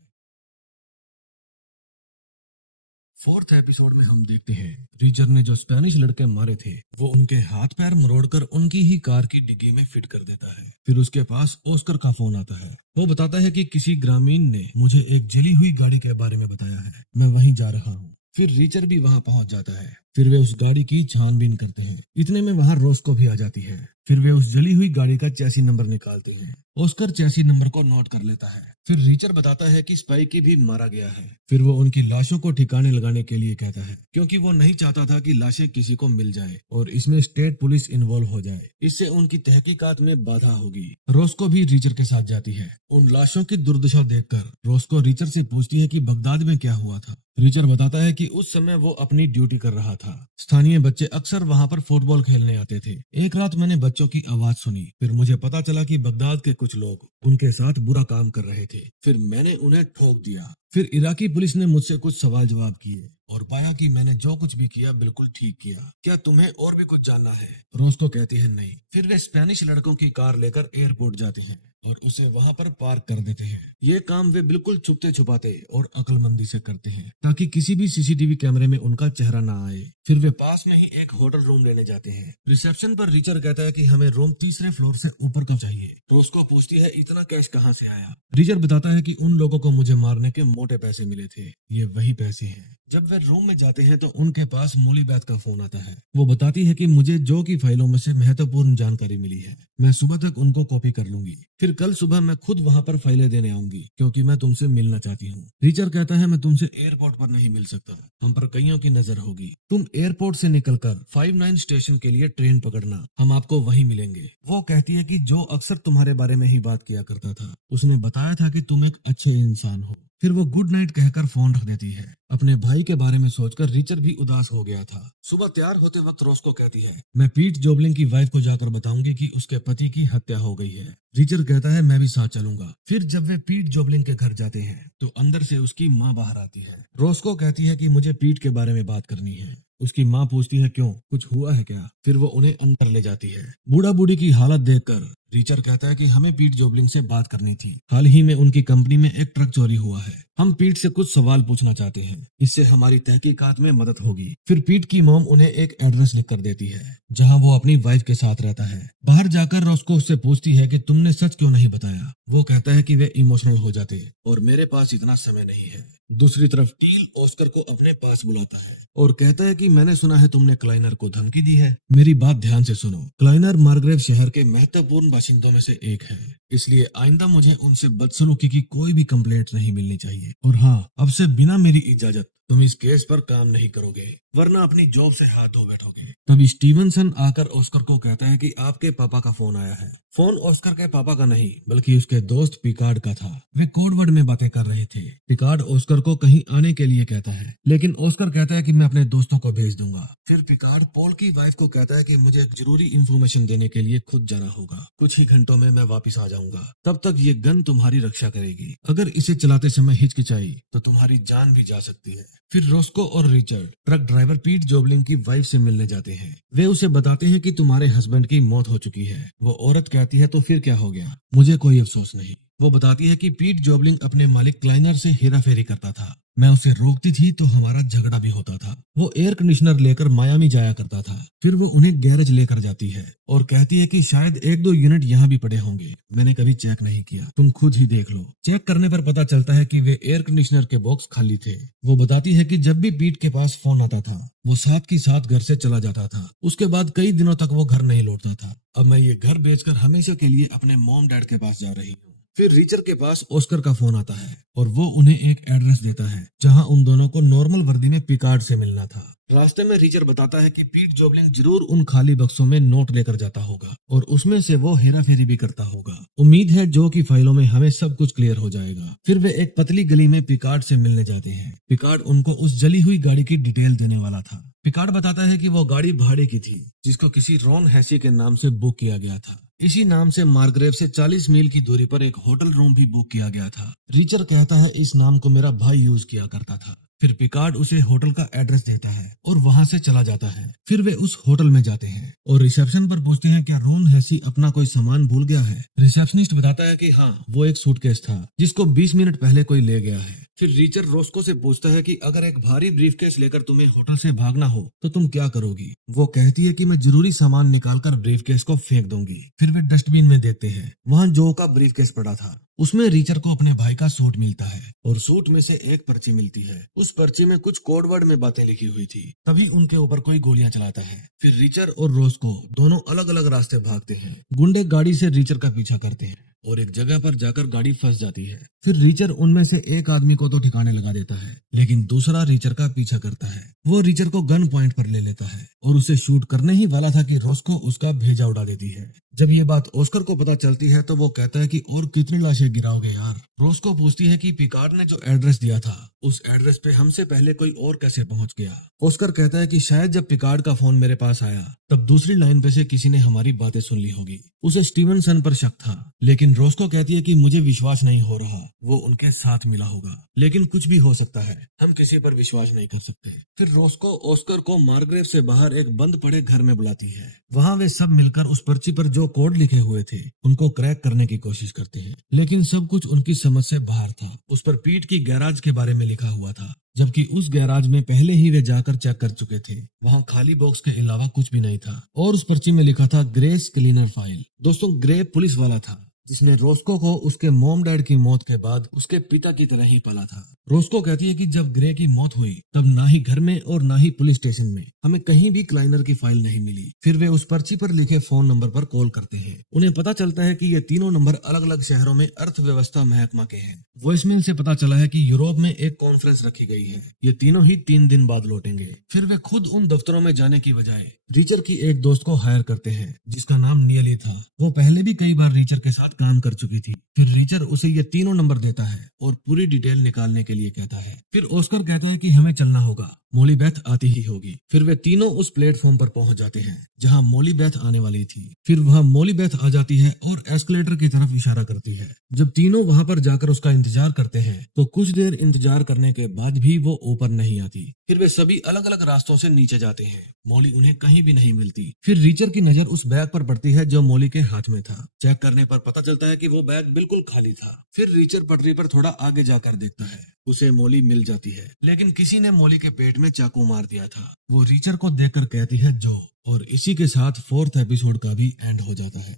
4th एपिसोड में हम देखते हैं रीचर ने जो स्पेनिश लड़के मारे थे वो उनके हाथ पैर मरोड़कर उनकी ही कार की डिग्गी में फिट कर देता है। फिर उसके पास ऑस्कर का फोन आता है। वो बताता है कि किसी ग्रामीण ने मुझे एक जली हुई गाड़ी के बारे में बताया है, मैं वहीं जा रहा हूँ। फिर रीचर भी वहां पहुंच जाता है। फिर वे उस गाड़ी की छानबीन करते हैं। इतने में वहां रोस्को भी आ जाती है। फिर वे उस जली हुई गाड़ी का चैसी नंबर निकालते हैं। ऑस्कर चैसी नंबर को नोट कर लेता है। फिर रीचर बताता है कि स्पाइकी भी मारा गया है। फिर वो उनकी लाशों को ठिकाने लगाने के लिए कहता है, क्योंकि वो नहीं चाहता था कि लाशें किसी को मिल जाए और इसमें स्टेट पुलिस इन्वॉल्व हो जाए। इससे उनकी तहकीकात में बाधा होगी। रोस्को भी रीचर के साथ जाती है। उन लाशों की दुर्दशा देखकर रोस्को रीचर से पूछती है कि बगदाद में क्या हुआ था। रीचर बताता है कि उस समय वो अपनी ड्यूटी कर रहा था। स्थानीय बच्चे अक्सर वहां पर फुटबॉल खेलने आते थे। एक रात मैंने बच्चों की आवाज सुनी। फिर मुझे पता चला कि बगदाद के कुछ लोग उनके साथ बुरा काम कर रहे थे। फिर मैंने उन्हें ठोक दिया। फिर इराकी पुलिस ने मुझसे कुछ सवाल जवाब किए और पाया कि मैंने जो कुछ भी किया बिल्कुल ठीक किया। क्या तुम्हें और भी कुछ जानना है? रोस्को कहती है नहीं। फिर वे स्पेनिश लड़कों की कार लेकर एयरपोर्ट जाते हैं और उसे वहां पर पार्क कर देते हैं। ये काम वे बिल्कुल छुपते छुपाते और अक्लमंदी से करते हैं ताकि किसी भी सीसीटीवी कैमरे में उनका चेहरा ना आए। फिर वे पास में ही एक होटल रूम लेने जाते हैं। रिसेप्शन पर रीचर कहता है कि हमें रूम 3रे फ्लोर से ऊपर का चाहिए। रोस्को पूछती है इतना कैश कहाँ से आया? रीचर बताता है कि उन लोगों को मुझे मारने के मोटे पैसे मिले थे। ये वही पैसे हैं। जब वे रूम में जाते हैं तो उनके पास मोलीबैत का फोन आता है। वो बताती है कि मुझे जो की फाइलों में से महत्वपूर्ण जानकारी मिली है, मैं सुबह तक उनको कॉपी कर लूंगी। फिर कल सुबह मैं खुद वहां पर फाइलें देने आऊंगी क्योंकि मैं तुमसे मिलना चाहती हूँ। रीचर कहता है मैं तुमसे एयरपोर्ट पर नहीं मिल सकता, हम पर कईयों की नजर होगी। तुम एयरपोर्ट से निकलकर 59 स्टेशन के लिए ट्रेन पकड़ना, हम आपको वहीं मिलेंगे। वो कहती है कि जो अक्सर तुम्हारे बारे में ही बात किया करता था, उसने बताया था कि तुम एक अच्छे इंसान हो। फिर वो गुड नाइट कहकर फोन रख देती है। अपने भाई के बारे में सोचकर रीचर भी उदास हो गया था। सुबह तैयार होते वक्त रोस्को कहती है मैं पीट जोबलिंग की वाइफ को जाकर बताऊंगी कि उसके पति की हत्या हो गई है। रीचर कहता है मैं भी साथ चलूंगा। फिर जब वे पीट जोबलिंग के घर जाते हैं तो अंदर से उसकी माँ बाहर आती है। रोस्को कहती है कि मुझे पीट के बारे में बात करनी है। उसकी माँ पूछती है क्यों, कुछ हुआ है क्या? फिर वो उन्हें अंदर ले जाती है। बूढ़ा बूढ़ी की हालत देखकर रीचर कहता है कि हमें पीट जोबलिंग से बात करनी थी। हाल ही में उनकी कंपनी में एक ट्रक चोरी हुआ है। हम पीट से कुछ सवाल पूछना चाहते हैं, इससे हमारी तहकीकात में मदद होगी। फिर पीट की मॉम उन्हें एक एड्रेस लिख कर देती है जहां वो अपनी वाइफ के साथ रहता है। बाहर जाकर रोस्को उससे पूछती है कि तुमने सच क्यों नहीं बताया। वो कहता है कि वे इमोशनल हो जाते और मेरे पास इतना समय नहीं है। दूसरी तरफ टील ऑस्कर को अपने पास बुलाता है और कहता है कि मैंने सुना है तुमने क्लाइनर को धमकी दी है। मेरी बात ध्यान से सुनो। क्लाइनर मार्ग्रेव शहर के महत्वपूर्ण बाशिंदों में से एक है, इसलिए आइंदा मुझे उनसे बदसलूकी की कोई भी कंप्लेंट नहीं मिलनी चाहिए। और हाँ, अब से बिना मेरी इजाजत तुम इस केस पर काम नहीं करोगे, वरना अपनी जॉब से हाथ धो बैठोगे। तब स्टीवनसन आकर ऑस्कर को कहता है कि आपके पापा का फोन आया है। फोन ऑस्कर के पापा का नहीं, बल्कि उसके दोस्त पिकार्ड का था। वे कोडवर्ड में बातें कर रहे थे। पिकार्ड ऑस्कर को कहीं आने के लिए कहता है, लेकिन ऑस्कर कहता है कि मैं अपने दोस्तों को भेज दूंगा। फिर पिकार्ड पॉल की वाइफ को कहता है कि मुझे एक जरूरी इंफॉर्मेशन देने के लिए खुद जाना होगा। कुछ ही घंटों में मैं वापस आ जाऊंगा। तब तक ये गन तुम्हारी रक्षा करेगी। अगर इसे चलाते समय हिचकिचाई तो तुम्हारी जान भी जा सकती है। फिर रोस्को और रिचर्ड ट्रक ड्राइवर पीट जोबलिंग की वाइफ से मिलने जाते हैं। वे उसे बताते हैं कि तुम्हारे हस्बैंड की मौत हो चुकी है। वो औरत कहती है तो फिर क्या हो गया, मुझे कोई अफसोस नहीं। वो बताती है कि पीट जोबलिंग अपने मालिक क्लाइनर से हेराफेरी करता था। मैं उसे रोकती थी तो हमारा झगड़ा भी होता था। वो एयर कंडीशनर लेकर मायामी जाया करता था। फिर वो उन्हें गैरेज लेकर जाती है और कहती है कि शायद 1-2 यूनिट यहाँ भी पड़े होंगे। मैंने कभी चेक नहीं किया, तुम खुद ही देख लो। चेक करने पर पता चलता है कि वे एयर कंडीशनर के बॉक्स खाली थे। वो बताती है कि जब भी पीट के पास फोन आता था, वो साथ की साथ घर से चला जाता था। उसके बाद कई दिनों तक वो घर नहीं लौटता था। अब मैं ये घर बेचकर हमेशा के लिए अपने मॉम डैड के पास जा रही हूँ। फिर रिचर के पास ऑस्कर का फोन आता है और वो उन्हें एक एड्रेस देता है जहां उन दोनों को नॉर्मल वर्दी में पिकार्ड से मिलना था। रास्ते में रिचर बताता है कि पीट जोबलिंग जरूर उन खाली बक्सों में नोट लेकर जाता होगा और उसमें से वो हेराफेरी भी करता होगा। उम्मीद है जो की फाइलों में हमें सब कुछ क्लियर हो जाएगा। फिर वे एक पतली गली में पिकार्ड से मिलने जाते हैं। पिकार्ड उनको उस जली हुई गाड़ी की डिटेल देने वाला था। पिकार्ड बताता है कि वो गाड़ी भाड़े की थी, जिसको किसी रॉन हैसी के नाम से बुक किया गया था। इसी नाम से मार्ग्रेव से 40 मील की दूरी पर एक होटल रूम भी बुक किया गया था। रिचर कहता है इस नाम को मेरा भाई यूज किया करता था। फिर पिकार्ड उसे होटल का एड्रेस देता है और वहां से चला जाता है। फिर वे उस होटल में जाते हैं और रिसेप्शन पर पूछते हैं क्या रॉन हैसी अपना कोई सामान भूल गया है। रिसेप्शनिस्ट बताता है कि हाँ, वो एक सूटकेस था जिसको 20 मिनट पहले कोई ले गया है। फिर रिचर रोस्को से पूछता है कि अगर एक भारी ब्रीफकेस लेकर तुम्हें होटल से भागना हो तो तुम क्या करोगी। वो कहती है कि मैं जरूरी सामान निकालकर ब्रीफकेस को फेंक दूंगी। फिर वे डस्टबिन में देखते हैं, वहाँ जो का ब्रीफकेस पड़ा था। उसमें रिचर को अपने भाई का सूट मिलता है और सूट में से एक पर्ची मिलती है। उस पर्ची में कुछ कोडवर्ड में बातें लिखी हुई थी। तभी उनके ऊपर कोई गोलियां चलाता है। फिर रिचर और रोस्को दोनों अलग अलग रास्ते भागते हैं। गुंडे गाड़ी से रिचर का पीछा करते हैं और एक जगह पर जाकर गाड़ी फंस जाती है। फिर रिचर उनमें से एक आदमी को तो ठिकाने लगा देता है, लेकिन दूसरा रिचर का पीछा करता है। वो रिचर को गन पॉइंट पर ले लेता है और उसे शूट करने ही वाला था कि रोस्को उसका भेजा उड़ा देती है। जब ये बात ऑस्कर को पता चलती है तो वो कहता है कि और कितनी लाशें गिराओगे यार। रोस्को पूछती है कि पिकार्ड ने जो एड्रेस दिया था उस एड्रेस पे हमसे पहले कोई और कैसे पहुंच गया। ऑस्कर कहता है कि शायद जब पिकार्ड का फोन मेरे पास आया तब दूसरी लाइन पे से किसी ने हमारी बातें सुन ली होगी। उसे स्टीवनसन पर शक था, लेकिन रोस्को कहती है कि मुझे विश्वास नहीं हो रहा, वो उनके साथ मिला होगा। लेकिन कुछ भी हो सकता है, हम किसी पर विश्वास नहीं कर सकते। फिर रोस्को ऑस्कर को मार्ग्रेव से बाहर एक बंद पड़े घर में बुलाती है। वहाँ वे सब मिलकर उस पर्ची पर जो कोड लिखे हुए थे उनको क्रैक करने की कोशिश करते हैं, लेकिन सब कुछ उनकी समझ से बाहर था। उस पर पीट की गैराज के बारे में लिखा हुआ था, जबकि उस गैराज में पहले ही वे जाकर चेक कर चुके थे। वहाँ खाली बॉक्स के अलावा कुछ भी नहीं था और उस पर्ची में लिखा था ग्रेस क्लीनर फाइल। दोस्तों, ग्रे पुलिस वाला था जिसने रोस्को को उसके मॉम डैड की मौत के बाद उसके पिता की तरह ही पाला था। रोस्को कहती है कि जब ग्रे की मौत हुई तब ना ही घर में और ना ही पुलिस स्टेशन में हमें कहीं भी क्लाइनर की फाइल नहीं मिली। फिर वे उस पर्ची पर लिखे फोन नंबर पर कॉल करते हैं। उन्हें पता चलता है कि ये तीनों नंबर अलग अलग शहरों में अर्थव्यवस्था महकमा के हैं। वॉइसमेल से पता चला है कि यूरोप में एक कॉन्फ्रेंस रखी गई है। ये तीनों ही 3 दिन बाद लौटेंगे। फिर वे खुद उन दफ्तरों में जाने की बजाय रिचर की एक दोस्त को हायर करते हैं जिसका नाम नियली था। वो पहले भी कई बार रिचर के साथ काम कर चुकी थी। फिर रिचर उसे ये तीनों नंबर देता है और पूरी डिटेल निकालने के लिए कहता है। फिर ऑस्कर कहता है कि हमें चलना होगा, मोली बेथ आती ही होगी। फिर वे तीनों उस प्लेटफॉर्म पर पहुंच जाते हैं जहां मोली बेथ आने वाली थी। फिर वहां मोली बेथ आ जाती है और एस्केलेटर की तरफ इशारा करती है। जब तीनों वहां पर जाकर उसका इंतजार करते हैं तो कुछ देर इंतजार करने के बाद भी वो ऊपर नहीं आती। फिर वे सभी अलग अलग रास्तों से नीचे जाते हैं। मोली उन्हें कहीं भी नहीं मिलती। फिर रिचर की नजर उस बैग पर पड़ती है जो मोली के हाथ में था। चेक करने पर पता चलता है कि वो बैग बिल्कुल खाली था। फिर रिचर पटरी पर थोड़ा आगे जाकर देखता है, उसे मोली मिल जाती है, लेकिन किसी ने मोली के पेट में चाकू मार दिया था। वो रिचर को देखकर कहती है जो, और इसी के साथ 4th एपिसोड का भी एंड हो जाता है।